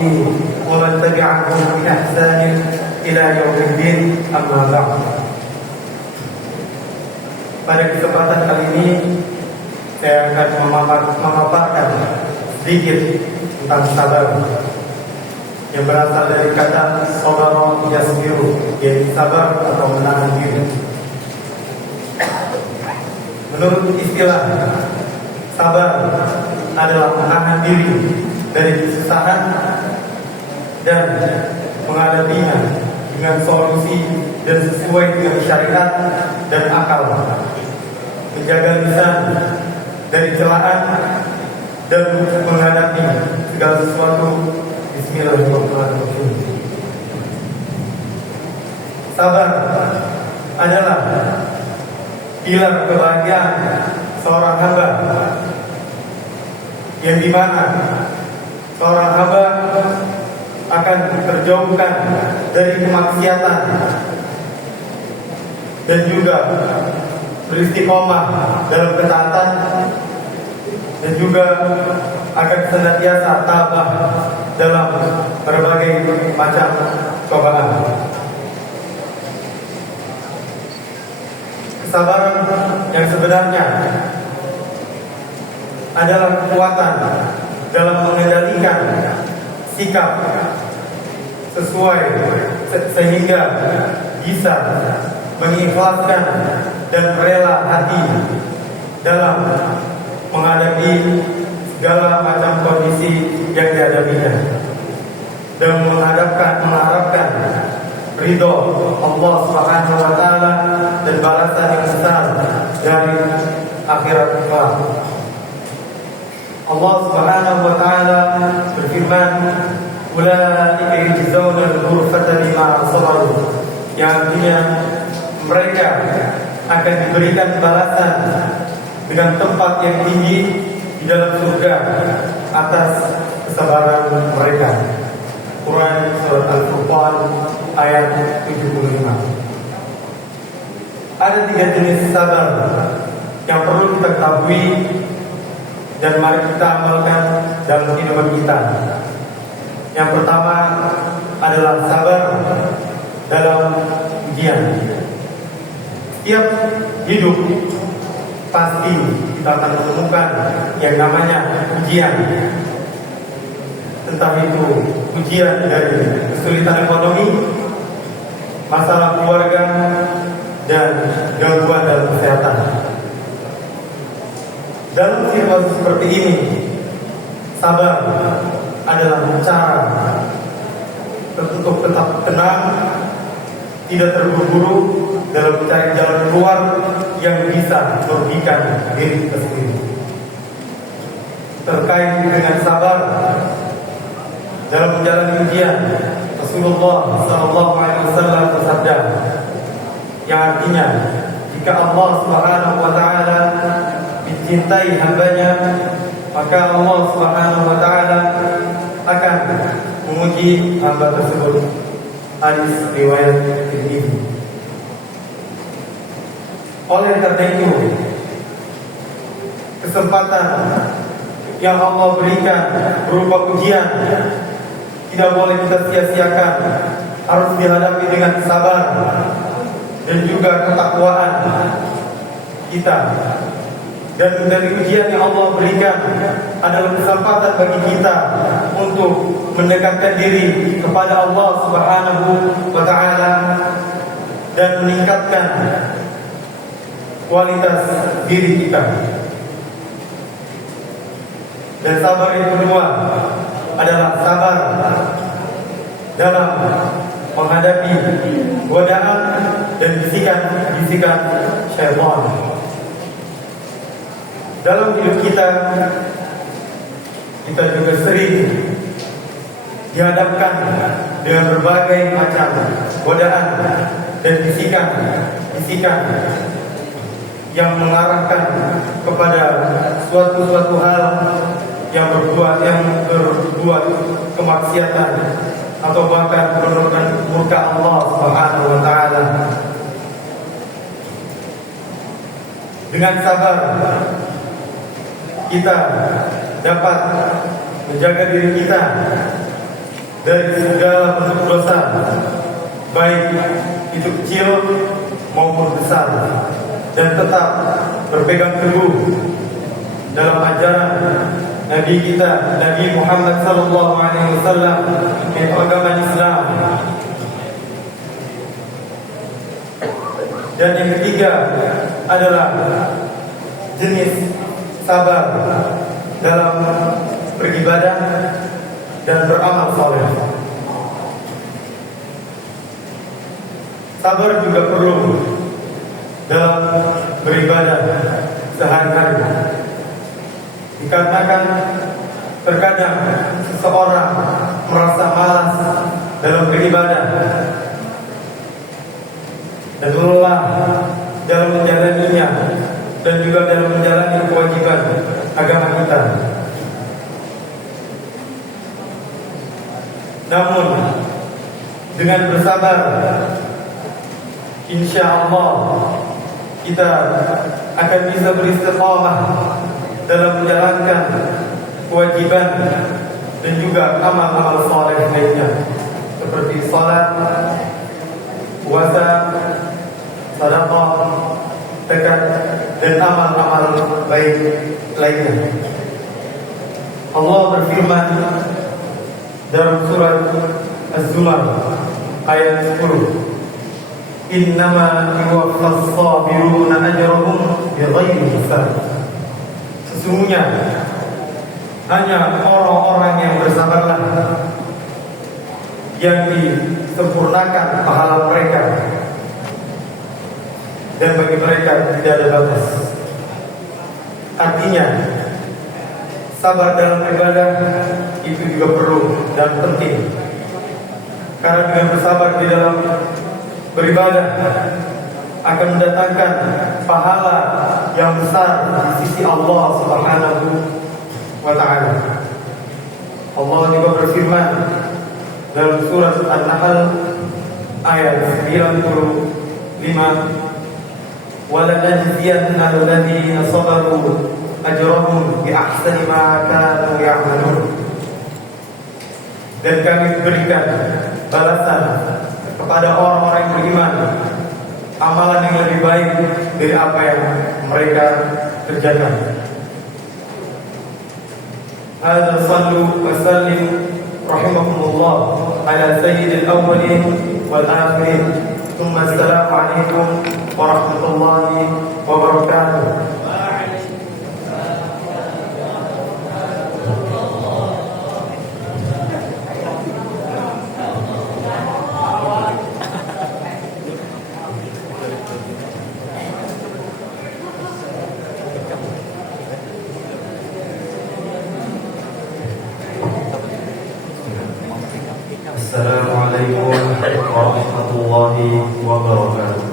ومن تبعهم بإحسان إلى يوم الدين أما بعد. Pada kesempatan kali ini saya akan memaparkan sedikit tentang sabar yang berasal dari kata sabara yasbiru, yaitu sabar atau menahan diri. Menurut istilah, sabar adalah menahan diri dari kesusahan dan menghadapinya dengan solusi dan sesuai dengan syariat dan akal, menjaga lisan dari celaan dan menghadapi segala sesuatu bismillahirrahmanirrahim. Sabar adalah pilar kebahagiaan seorang hamba, yang dimana seorang hamba akan terjauhkan dari kemaksiatan dan juga beristiqomah dalam ketaatan, dan juga akan senantiasa tabah dalam berbagai macam cobaan. Kesabaran yang sebenarnya adalah kekuatan dalam mengendalikan sikap sesuai sehingga bisa mengikhlaskan dan rela hati dalam menghadapi segala macam kondisi yang dihadapinya, dan mengharapkan ridho Allah Subhanahu wa taala dan balasan yang besar dari akhirat kelak. Allah Subhanahu wa taala berfirman, "Ulaika yujzauna al-ghurfata bima sabaru." Yang artinya mereka akan diberikan balasan dengan tempat yang tinggi di dalam surga atas kesabaran mereka. Quran surat Al-Furqan ayat 75. Ada 3 jenis sabar yang perlu kita ketahui dan mari kita amalkan dalam kehidupan kita. Yang pertama adalah sabar dalam ujian. Setiap hidup pasti kita akan menemukan yang namanya ujian. Entah itu ujian dari kesulitan ekonomi, masalah keluarga, dan gangguan dalam kesehatan. Dalam situasi seperti ini, sabar adalah cara untuk tetap tenang, tidak terburu-buru dalam mencari jalan keluar yang bisa merugikan diri kita sendiri. Terkait dengan sabar dalam menjalani ujian, Rasulullah SAW bersabda, yang artinya jika Allah Subhanahu wa taala mencintai hambanya, maka Allah Subhanahu wa taala akan menguji hamba tersebut. Hadis riwayat Tirmidzi. Oleh karena itu, kesempatan yang Allah berikan berupa ujian tidak boleh kita sia-siakan, harus dihadapi dengan sabar dan juga ketakwaan kita. Dan dari ujian yang Allah berikan adalah kesempatan bagi kita untuk mendekatkan diri kepada Allah Subhanahu wa taala dan meningkatkan kualitas diri kita. Dan sabar yang kedua adalah sabar dalam menghadapi godaan dan bisikan syaitan. Dalam hidup kita juga sering dihadapkan dengan berbagai macam godaan dan bisikan yang mengarahkan kepada suatu hal yang berbuat kemaksiatan atau bahkan menurunkan murka Allah Subhanahu wa taala. Dengan sabar kita dapat menjaga diri kita dari segala bentuk dosa, baik itu kecil maupun besar, dan tetap berpegang teguh dalam ajaran Nabi kita, Nabi Muhammad SAW, yaitu agama Islam. Dan yang ketiga adalah jenis sabar dalam beribadah dan beramal saleh. Sabar juga perlu dalam beribadah sehari-hari. Dikarenakan terkadang seseorang merasa malas dalam beribadah dan lelah dalam menjalaninya dan juga dalam menjalani kewajiban agama kita. Namun dengan bersabar, insya Allah kita akan bisa beristiqamah dalam menjalankan kewajiban dan juga amal-amal saleh lainnya seperti salat, puasa, sedekah, zakat, dan amal-amal baik lainnya. Allah berfirman dalam surat Az-Zumar ayat 10, "Innama yuwaffas sabiruna ajrahum bighairi hisab." Sesungguhnya hanya orang-orang yang bersabarlah yang disempurnakan pahala mereka, dan bagi mereka tidak ada batas. Artinya, sabar dalam ibadah itu juga perlu dan penting. Karena dengan bersabar di dalam beribadah akan mendatangkan pahala yang besar di sisi Allah Subhanahu wa ta'ala. Allah juga berfirman dalam surat An-Nahl ayat 95, "Walanajziyanna alladziina sabaru ajrahum bi ahsani ma kanu ya'malun." Dan kami berikan balasan kepada orang-orang yang beriman amalan yang lebih baik dari apa yang mereka kerjakan. Hadza sallu wa sallim rahimakumullah ala sayyidil awwalin wal akhirin. Tsumma assalamu alaikum warahmatullahi wabarakatuh. Assalamualaikum warahmatullahi wabarakatuh.